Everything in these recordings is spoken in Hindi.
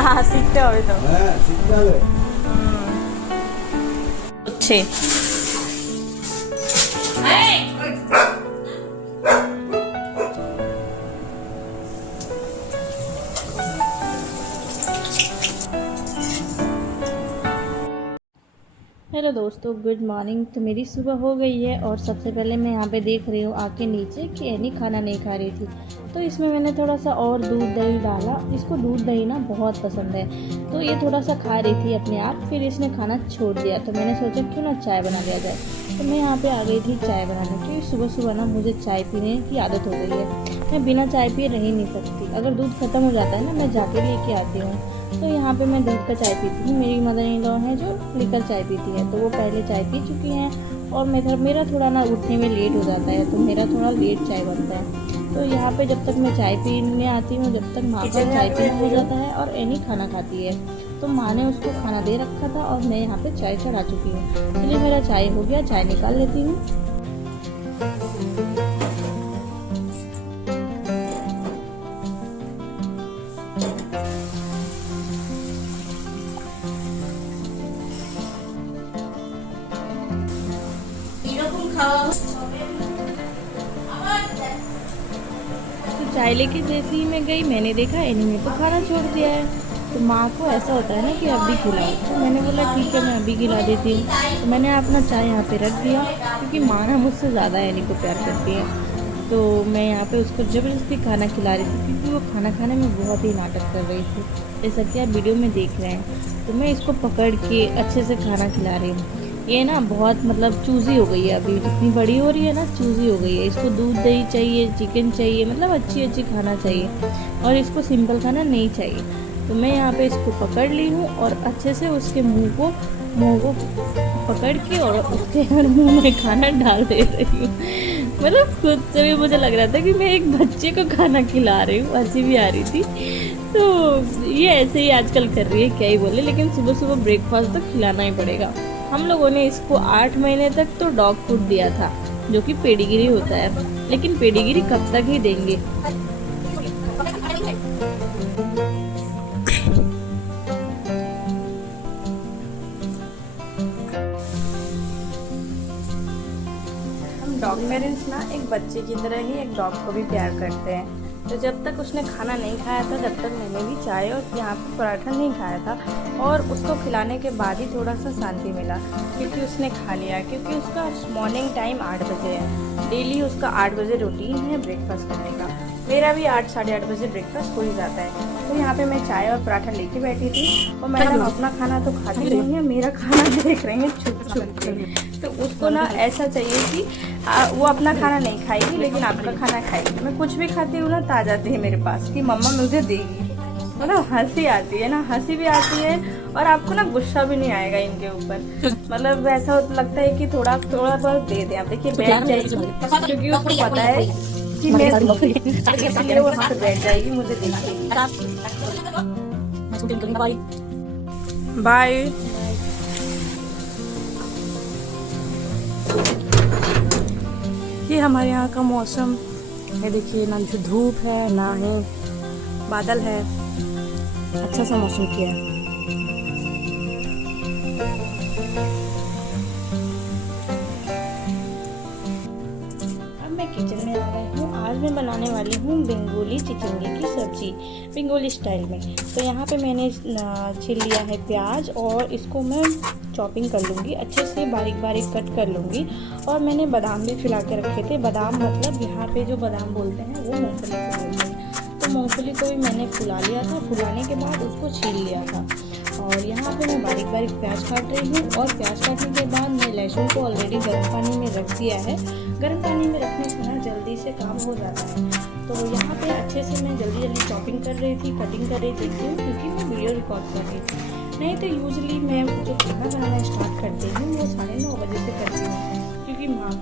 हाँ सीखते हो अभी तो। अच्छे हेलो दोस्तों, गुड मॉर्निंग। तो मेरी सुबह हो गई है और सबसे पहले मैं यहाँ पे देख रही हूँ आके नीचे कि एनी खाना नहीं खा रही थी, तो इसमें मैंने थोड़ा सा और दूध दही डाला। इसको दूध दही ना बहुत पसंद है, तो ये थोड़ा सा खा रही थी अपने आप, फिर इसने खाना छोड़ दिया। तो मैंने सोचा क्यों ना चाय बना लिया जाए, तो मैं यहाँ पे आ गई थी चाय बनाने, क्योंकि सुबह सुबह ना मुझे चाय पीने की आदत हो गई है। मैं बिना चाय पिए रह ही नहीं सकती। अगर दूध खत्म हो जाता है ना, मैं जाके लेके आती हूँ। तो यहाँ पे मैं दूध का चाय पीती हूँ। मेरी मदर इन लॉ है जो लेकर चाय पीती है, तो वो पहले चाय पी चुकी हैं और मेरा थोड़ा ना उठने में लेट हो जाता है, तो मेरा थोड़ा लेट चाय बनता है। तो यहाँ पे जब तक मैं चाय पीने आती हूँ, जब तक माँ का चाय पीना हो जाता है और एनी खाना खाती है। तो माँ ने उसको खाना दे रखा था और मैं यहाँ पे चाय चढ़ा चुकी हूँ। चलिए मेरा चाय हो गया, चाय निकाल लेती हूँ। तो चाय लेके जैसे ही मैं गई, मैंने देखा एनी ने तो खाना छोड़ दिया है। तो माँ को ऐसा होता है ना कि अभी खिलाओ, तो मैंने बोला ठीक है मैं अभी खिला देती हूँ। तो मैंने अपना चाय यहाँ पे रख दिया, क्योंकि माँ ना मुझसे ज़्यादा एनी को प्यार करती है। तो मैं यहाँ पे उसको ज़बरदस्ती खाना खिला रही थी, क्योंकि वो खाना खाने में बहुत ही नाटक कर रही थी, जैसा कि आप वीडियो में देख रहे हैं। तो मैं इसको पकड़ के अच्छे से खाना खिला रही हूँ। ये ना बहुत मतलब चूज़ी हो गई है, अभी जितनी बड़ी हो रही है ना चूज़ी हो गई है। इसको दूध दही चाहिए, चिकन चाहिए, मतलब अच्छी खाना चाहिए, और इसको सिंपल खाना नहीं चाहिए। तो मैं यहाँ पे इसको पकड़ ली हूँ और अच्छे से उसके मुंह को पकड़ के और उसके हर मुंह में खाना डाल दे रही हूँ। मतलब खुद से भी मुझे लग रहा था कि मैं एक बच्चे को खाना खिला रही हूँ, हंसी भी आ रही थी। तो ये ऐसे ही आजकल कर रही है, क्या ही बोले, लेकिन सुबह सुबह ब्रेकफास्ट तो खिलाना ही पड़ेगा। हम लोगों ने इसको 8 महीने तक तो डॉग फूड दिया था, जो कि पेडिग्री होता है, लेकिन पेडिग्री कब तक ही देंगे। हम डॉग पेरेंट्स ना एक बच्चे की तरह ही एक डॉग को भी प्यार करते हैं। तो जब तक उसने खाना नहीं खाया था, जब तक मैंने भी चाय और यहाँ पे पराठा नहीं खाया था, और उसको खिलाने के बाद ही थोड़ा सा शांति मिला, क्योंकि उसने खा लिया। क्योंकि उसका मॉर्निंग टाइम 8 बजे है, डेली उसका 8 बजे रूटीन है ब्रेकफास्ट करने का। मेरा भी 8 साढ़े 8 बजे ब्रेकफास्ट हो ही जाता है। तो यहाँ पे मैं चाय और पराठा लेके बैठी थी, और मैडम अपना खाना तो खाती रही है, मेरा खाना देख रही है छुप छुप के। तो उसको ना ऐसा चाहिए कि वो अपना खाना नहीं खाएगी, लेकिन आपका खाना खाएगी। मैं कुछ भी खाती हूँ ना, तो आ जाती है मेरे पास कि मम्मा मुझे देगी। मतलब हंसी आती है ना, हंसी भी आती है, और आपको ना गुस्सा भी नहीं आएगा इनके ऊपर। मतलब ऐसा लगता है कि थोड़ा बहुत दे दें। आप देखिए बैठ जाएगी, क्योंकि उसको पता है कि मैं इसलिए वो वहाँ पे बैठ जाएगी, मुझे देखेगी। बाय। ये हमारे यहाँ का मौसम है, देखिए ना जो धूप है ना ही बादल है, अच्छा सा मौसम किया है। अब मैं किचन में आ गई हूँ। आज मैं बनाने वाली हूँ बेंगोली चिचिंगे की सब्जी, बेंगोली स्टाइल में। तो यहाँ पे मैंने छील लिया है प्याज, और इसको मैं चॉपिंग कर लूँगी, अच्छे से बारीक बारीक कट कर लूँगी। और मैंने बादाम भी फुला के रखे थे। बादाम मतलब यहाँ पे जो बादाम बोलते हैं वो मूंगफली को बोलते हैं। तो मूंगफली को भी मैंने फुला लिया था, फुलाने के बाद उसको छील लिया था। और यहाँ पे मैं बारीक बारीक प्याज काट रही हूँ, और प्याज काटने के बाद मैं लहसुन को ऑलरेडी गर्म पानी में रख दिया है। गर्म पानी में रखने से ना जल्दी से काम हो जाता है। तो यहाँ पे अच्छे से मैं जल्दी चॉपिंग कर रही थी, कटिंग कर रही थी, क्योंकि मैं वीडियो रिकॉर्ड कर रही थी। नहीं तो यूजुअली मैं जो खाना बनाना स्टार्ट करती हूँ वो 9:30 बजे से करती हूँ, क्योंकि माँ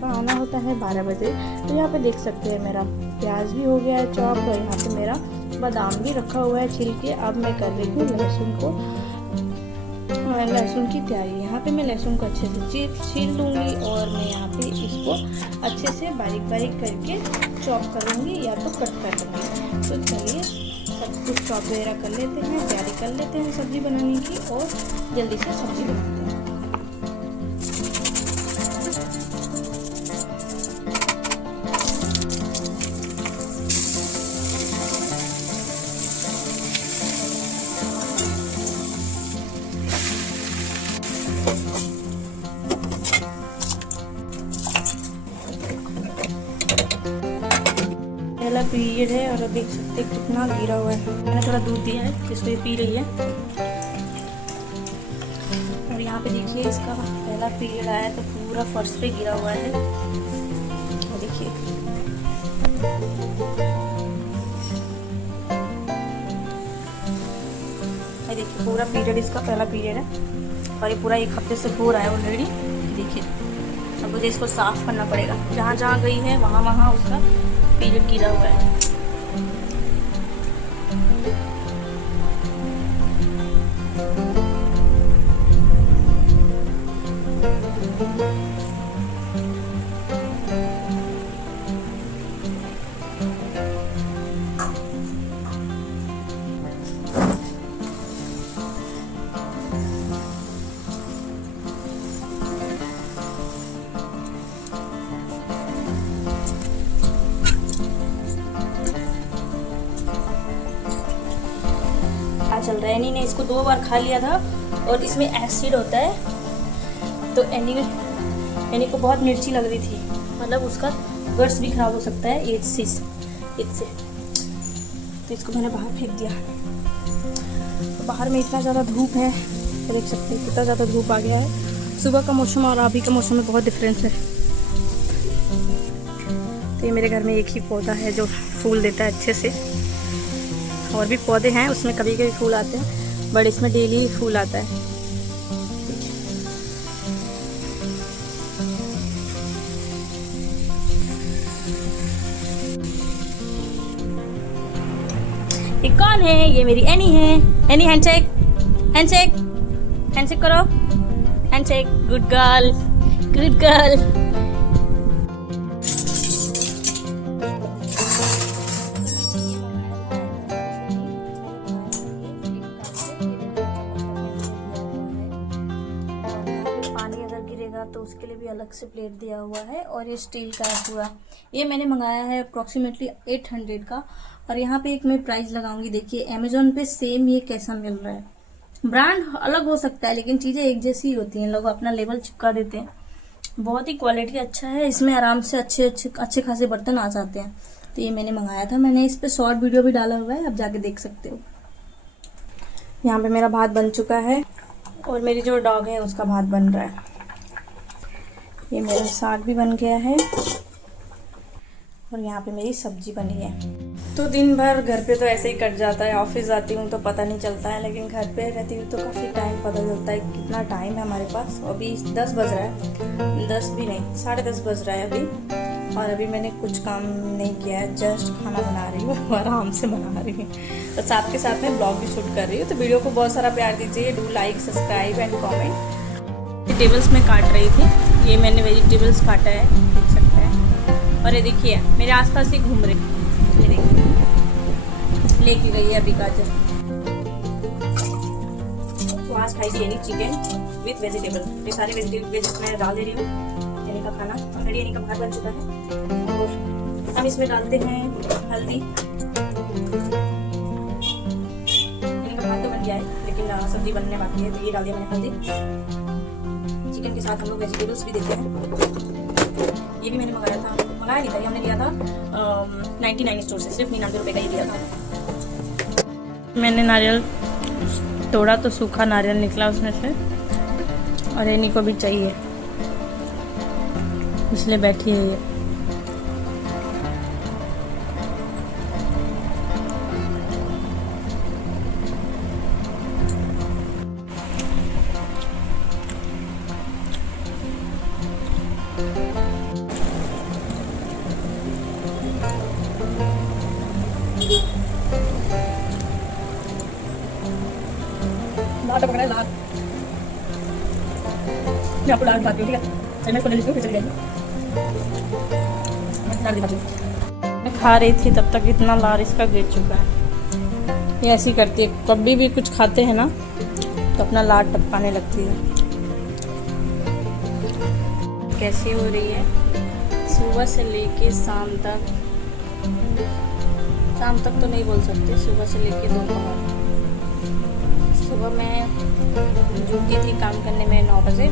का आना होता है 12 बजे। तो यहाँ पे देख सकते हैं मेरा प्याज भी हो गया है चॉप, और यहाँ पे मेरा बादाम भी रखा हुआ है छील के। अब मैं कर रही हूँ लहसुन की तैयारी। यहाँ पे मैं लहसुन को अच्छे से छील लूँगी, और मैं यहाँ पे इसको अच्छे से बारीक बारीक करके चॉप करूँगी या तो कट कर लूँगी। तो चलिए सब कुछ चॉप वगैरह कर लेते हैं, तैयारी कर लेते हैं सब्ज़ी बनाने की और जल्दी से सब्ज़ी बनाते हैं। पहला पीरियड है और अब देख सकते हैं कितना गिरा हुआ है। मैंने थोड़ा दूध दिया है जिसको ये पी रही है। और यहाँ पे देखिए इसका पहला पीरियड आया तो पूरा फर्श पे गिरा हुआ है। और देखिए पूरा पीरियड इसका पहला पीरियड है और ये पूरा 1 हफ्ते से हो रहा है ऑलरेडी। देखिए अब मुझे इसको साफ करना पड़ेगा, जहाँ जहाँ गई है वहाँ वहाँ उसका पीरियड गिरा हुआ है। चल रहा है। एनी ने इसको 2 बार खा लिया था और इसमें एसिड होता है तो एनी को बहुत मिर्ची लग रही थी, मतलब उसका गट्स भी खराब हो सकता है एज से। तो इसको मैंने बाहर फेंक दिया। तो बाहर में इतना ज़्यादा धूप है, देख सकते हैं कितना ज़्यादा धूप आ गया है। सुबह का मौसम और अभी का मौसम में बहुत डिफरेंस है। तो ये मेरे घर में एक ही पौधा है जो फूल देता है अच्छे से, और भी पौधे हैं उसमें कभी कभी फूल आते हैं, बट इसमें डेली फूल आता है। ये कौन है? ये मेरी एनी है। एनी हैंडशेक, हैंडशेक, हैंडशेक करो, handshake. Good girl, good girl. तो उसके लिए भी अलग से प्लेट दिया हुआ है। और ये स्टील का है पूरा। ये मैंने मंगाया है अप्रॉक्सीमेटली 800 का। और यहाँ पे एक मैं प्राइस लगाऊंगी, देखिए अमेजोन पे सेम ये कैसा मिल रहा है। ब्रांड अलग हो सकता है लेकिन चीज़ें एक जैसी ही होती हैं, लोग अपना लेबल चिपका देते हैं। बहुत ही क्वालिटी अच्छा है, इसमें आराम से अच्छे खासे बर्तन आ जाते हैं। तो ये मैंने मंगाया था, मैंने इस पर शॉर्ट वीडियो भी डाला हुआ है, आप जाके देख सकते हो। यहाँ पे मेरा भात बन चुका है और मेरी जो डॉग है उसका भात बन रहा है। ये मेरा साग भी बन गया है और यहाँ पे मेरी सब्जी बनी है। तो दिन भर घर पे तो ऐसे ही कट जाता है। ऑफिस जाती हूँ तो पता नहीं चलता है, लेकिन घर पे रहती हूँ तो काफ़ी टाइम पता चलता है कितना टाइम है हमारे पास। अभी 10 बज रहा है, 10 भी नहीं, 10:30 बज रहा है अभी। और अभी मैंने कुछ काम नहीं किया है, जस्ट खाना बना रही हूँ, आराम से बना रही हूँ। तो साथ के साथ मैं ब्लॉग भी शूट कर रही हूँ। तो वीडियो को बहुत सारा प्यार दीजिए, do like, subscribe and comment. Vegetables में काट रही थी, ये मैंने वेजिटेबल्स काटा है, देख सकते हैं। और ये देखिए मेरे आसपास ही घूम रही, ये देखिए लेके गई है अभी गाजर। तो आज खाई थी चिकन विथ वेजिटेबल। ये सारे वेजिटेबल मैं डाल दे रही हूँ। यानी का खाना ऑलरेडी यानी का भात बन चुका है और हम इसमें डालते हैं हल्दी। यानी का भात तो बन गया है लेकिन सब्जी बनने बाकी है, तो ये डाल दिया मैंने हल्दी। चिकन के साथ हम लोग वेजिटेबल्स भी देते हैं। ये भी मैंने मंगाया नहीं था, ये हमने लिया था 99 स्टोर से, सिर्फ 99 रुपये का ही लिया था। मैंने नारियल तोड़ा तो सूखा नारियल निकला उसमें से, और एनी को भी चाहिए इसलिए बैठी है ये। लाट पकड़ा है, लाट। मैं आपको लाट दिखाती हूँ, ठीक है? चलिए मैं इसको ले लेती हूँ, फिर चली जाएगी। मैं लाट दिखाती हूँ। मैं खा रही थी तब तक इतना लार इसका गिर चुका है। ये ऐसी करती है, कभी भी कुछ खाते हैं ना तो अपना लाड टपकाने लगती है। कैसी हो रही है सुबह से लेके शाम तक, शाम तक तो नहीं बोल सकते, सुबह से लेके दोपहर। सुबह मैं जुटी थी काम करने में 9 बजे,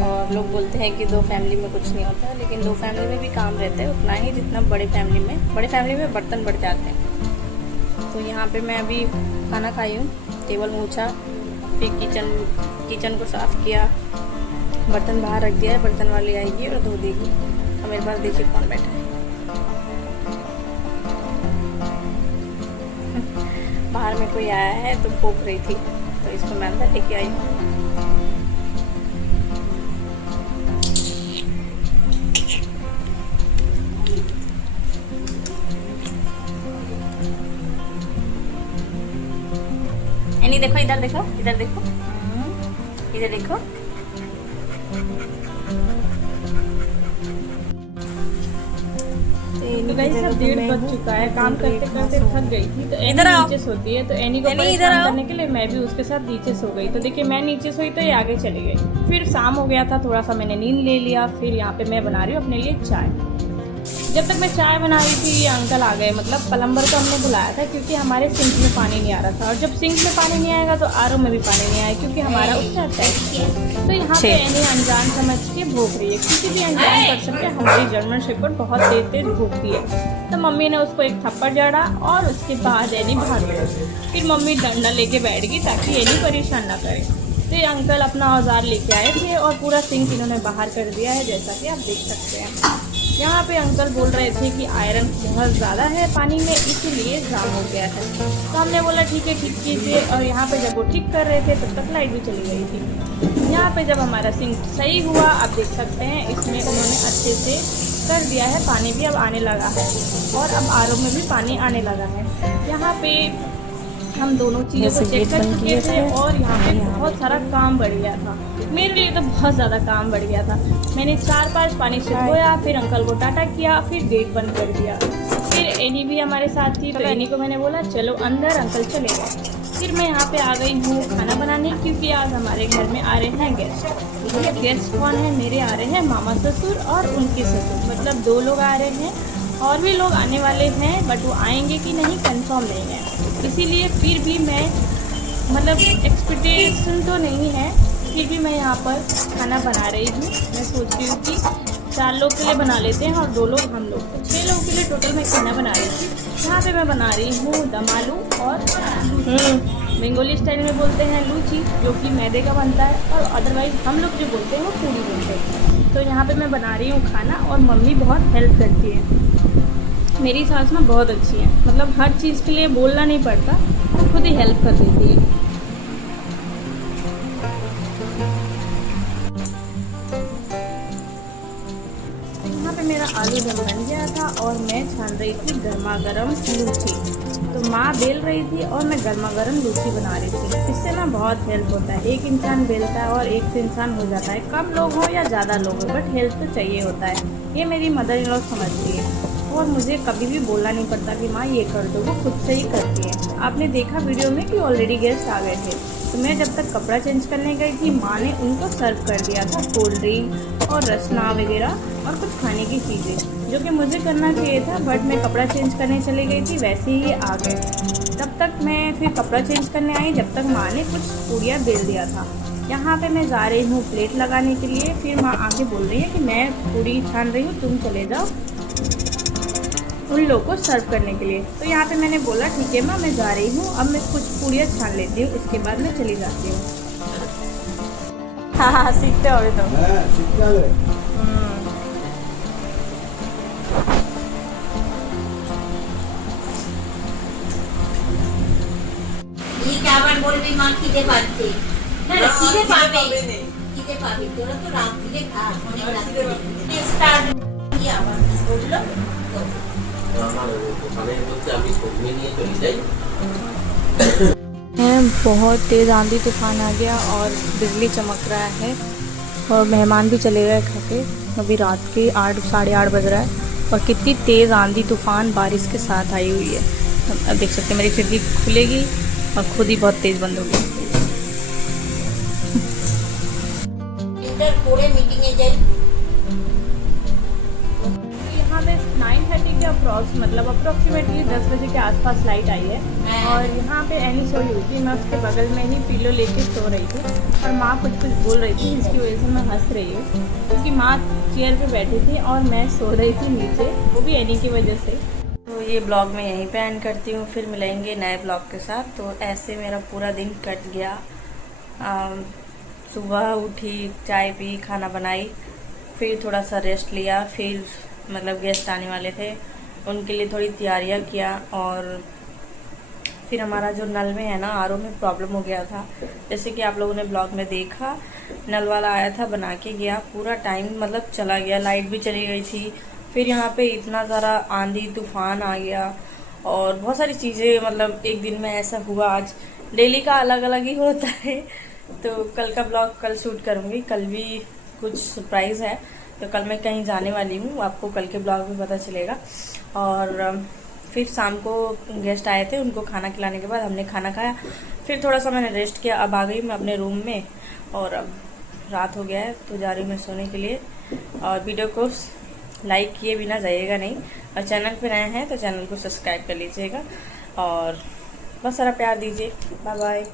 और लोग बोलते हैं कि 2 फैमिली में कुछ नहीं होता, लेकिन 2 फैमिली में भी काम रहता है उतना ही जितना बड़े फैमिली में बर्तन बढ़ जाते हैं। तो यहाँ पे मैं अभी खाना खाई हूँ, टेबल मूछा, फिर किचन को साफ़ किया, बर्तन बाहर रख दिया है, बर्तन वाली आएगी और धो देगी। और मेरे पास देखिए कौन बैठा है, बाहर में कोई आया है तो भूख रही थी तो इसको मैं अंदर लेके आई हूँ। एनी देखो, इधर देखो, इधर देखो, इधर देखो। तो गाइस अब 1:30 बज चुका है, काम करते करते थक गई थी तो एनी नीचे सोती है, तो एनी को परेशान करने के लिए मैं भी उसके साथ नीचे सो गई। तो देखिए मैं नीचे सोई तो ये आगे चली गई। फिर शाम हो गया था, थोड़ा सा मैंने नींद ले लिया। फिर यहाँ पे मैं बना रही हूँ अपने लिए चाय। जब तक मैं चाय बना रही थी ये अंकल आ गए, मतलब प्लम्बर को हमने बुलाया था क्योंकि हमारे सिंक में पानी नहीं आ रहा था, और जब सिंक में पानी नहीं आएगा तो आरओ में भी पानी नहीं आएगा क्योंकि हमारा उससे अटैच है। तो यहाँ पे एनी अनजान समझ के भूख रही है, किसी भी अनजान पर्सन के हमारी जर्मन शेफर्ड बहुत तेज तेज भूखती है। तो मम्मी ने उसको एक थप्पड़ जड़ा और उसके बाद एनी भाग गई। फिर मम्मी डंडा लेके बैठ गई ताकि एनी परेशान ना करे। तो ये अंकल अपना औजार लेके आए थे और पूरा सिंक इन्होंने बाहर कर दिया है, जैसा कि आप देख सकते हैं। यहाँ पे अंकल बोल रहे थे कि आयरन बहुत ज़्यादा है पानी में, इसीलिए जाम हो गया है। तो हमने बोला ठीक है ठीक कीजिए, और यहाँ पे जब वो ठीक कर रहे थे तब तक लाइट भी चली गई थी। यहाँ पे जब हमारा सिंक सही हुआ, आप देख सकते हैं इसमें उन्होंने अच्छे से कर दिया है, पानी भी अब आने लगा है और अब आरओ में भी पानी आने लगा है। यहाँ पे हम दोनों चीज़ों को चेक कर चुके थे और यहाँ पे बहुत सारा काम बढ़ गया था, मेरे लिए तो बहुत ज़्यादा काम बढ़ गया था। मैंने 4-5 पानी से धोया, फिर अंकल को टाटा किया, फिर गेट बंद कर दिया। फिर एनी भी हमारे साथ थी तो एनी को मैंने बोला चलो अंदर, अंकल चले गए। फिर मैं यहाँ पे आ गई हूँ खाना बनाने, क्योंकि आज हमारे घर में आ रहे हैं गेस्ट। गेस्ट कौन है? मेरे आ रहे हैं मामा ससुर और उनके ससुर, मतलब 2 लोग आ रहे हैं। और भी लोग आने वाले हैं बट वो आएंगे कि नहीं कंफर्म नहीं है, इसीलिए फिर भी मैं मतलब एक्सपेक्टेशन तो नहीं है, फिर भी मैं यहाँ पर खाना बना रही हूँ। मैं सोच रही हूँ कि 4 लोग के लिए बना लेते हैं और 2 लोग हम लोग, तो 6 लोगों के लिए टोटल मैं खाना बना रही थी। यहाँ पे मैं बना रही हूँ दम आलू और बंगाली स्टाइल में बोलते हैं लूची, जो कि मैदे का बनता है, और अदरवाइज़ हम लोग जो बोलते हैं वो पूरी बोलते हैं। तो यहाँ पे मैं बना रही हूँ खाना और मम्मी बहुत हेल्प करती है। मेरी सास ना बहुत अच्छी है, मतलब हर चीज़ के लिए बोलना नहीं पड़ता, वो खुद ही हेल्प कर देती है। यहाँ पे मेरा आलू दम बन गया था और मैं छान रही थी गर्मा गर्म लूची। तो माँ बेल रही थी और मैं गर्मा गर्म लूची बना रही थी। इससे ना बहुत हेल्प होता है, एक इंसान बेलता है और एक से इंसान हो जाता है, कम लोग हो या ज़्यादा लोग हो, बट हेल्प तो चाहिए होता है। ये मेरी मदर इन लॉ समझती है और मुझे कभी भी बोलना नहीं पड़ता कि माँ ये कर दो, वो खुद से ही करती है। आपने देखा वीडियो में कि ऑलरेडी गेस्ट आ गए थे, तो मैं जब तक कपड़ा चेंज करने गई थी माँ ने उनको सर्व कर दिया था कोल्ड ड्रिंक और रसना वगैरह और कुछ खाने की चीज़ें, जो कि मुझे करना चाहिए था, बट मैं कपड़ा चेंज करने चली गई थी, वैसे ही आ गए। तब तक मैं फिर कपड़ा चेंज करने आई, जब तक माँ ने कुछ पूड़ियाँ बेल दिया था। यहाँ पे मैं जा रही हूँ प्लेट लगाने के लिए, फिर माँ आके बोल रही है कि मैं पूड़ी छान रही हूँ, तुम चले जाओ उन लोगों को सर्व करने के लिए। तो यहाँ पे मैंने बोला ठीक है माँ मैं जा रही हूँ, अब मैं कुछ पूड़ियाँ छान लेती हूँ, उसके बाद मैं चली जाती हूँ। हाँ सीखते हो तो বলবি মা খিদে পাচ্ছে না না খিদে পাবে খিদে পাবে তোরা তো রাত দিলে খাস অনেক রাত স্টার্ট কি আবার বললো আমার ওখানের মধ্যে আমি সবজি নিয়ে চলে যাই। बहुत तेज़ आंधी तूफान आ गया और बिजली चमक रहा है और मेहमान भी चले गए खा के। अभी रात के 8 साढ़े 8 बज रहा है और कितनी तेज़ आंधी तूफान बारिश के साथ आई हुई है। अब देख सकते हैं मेरी खिड़की खुलेगी और खुद ही बहुत तेज़ बंद होगी। इंटर पूरे मीटिंगे जाई यहाँ पे 9:30 के अप्रॉक्स मतलब अप्रोक्सीमेटली 10 बजे के आसपास लाइट आई है और यहाँ पे एनी सोई हुई थी। मैं उसके बगल में ही पिलो लेके सो रही थी और माँ कुछ बोल रही थी, इसकी वजह से मैं हंस रही हूँ क्योंकि माँ चेयर पे बैठी थी और मैं सो रही थी नीचे, वो भी एनी की वजह से। तो ये ब्लॉग मैं यहीं पे एंड करती हूँ, फिर मिलेंगे नए ब्लॉग के साथ। तो ऐसे मेरा पूरा दिन कट गया। सुबह उठी, चाय पी, खाना बनाई, फिर थोड़ा सा रेस्ट लिया, फिर मतलब गेस्ट आने वाले थे उनके लिए थोड़ी तैयारियां किया और फिर हमारा जो नल में है ना आरओ में प्रॉब्लम हो गया था, जैसे कि आप लोगों ने ब्लॉग में देखा। नल वाला आया था, बना के गया, पूरा टाइम मतलब चला गया, लाइट भी चली गई थी। फिर यहाँ पे इतना ज़्यादा आंधी तूफान आ गया और बहुत सारी चीज़ें मतलब एक दिन में ऐसा हुआ। आज डेली का अलग अलग ही होता है। तो कल का ब्लॉग कल शूट करूँगी, कल भी कुछ सरप्राइज़ है। तो कल मैं कहीं जाने वाली हूँ, आपको कल के ब्लॉग में पता चलेगा। और फिर शाम को गेस्ट आए थे, उनको खाना खिलाने के बाद हमने खाना खाया, फिर थोड़ा सा मैंने रेस्ट किया। अब आ गई मैं अपने रूम में और अब रात हो गया है तो जा रही हूँ मैं सोने के लिए। और वीडियो को लाइक किए बिना जाइएगा नहीं, और चैनल पर नए हैं तो चैनल को सब्सक्राइब कर लीजिएगा और बहुत सारा प्यार दीजिए। Bye bye.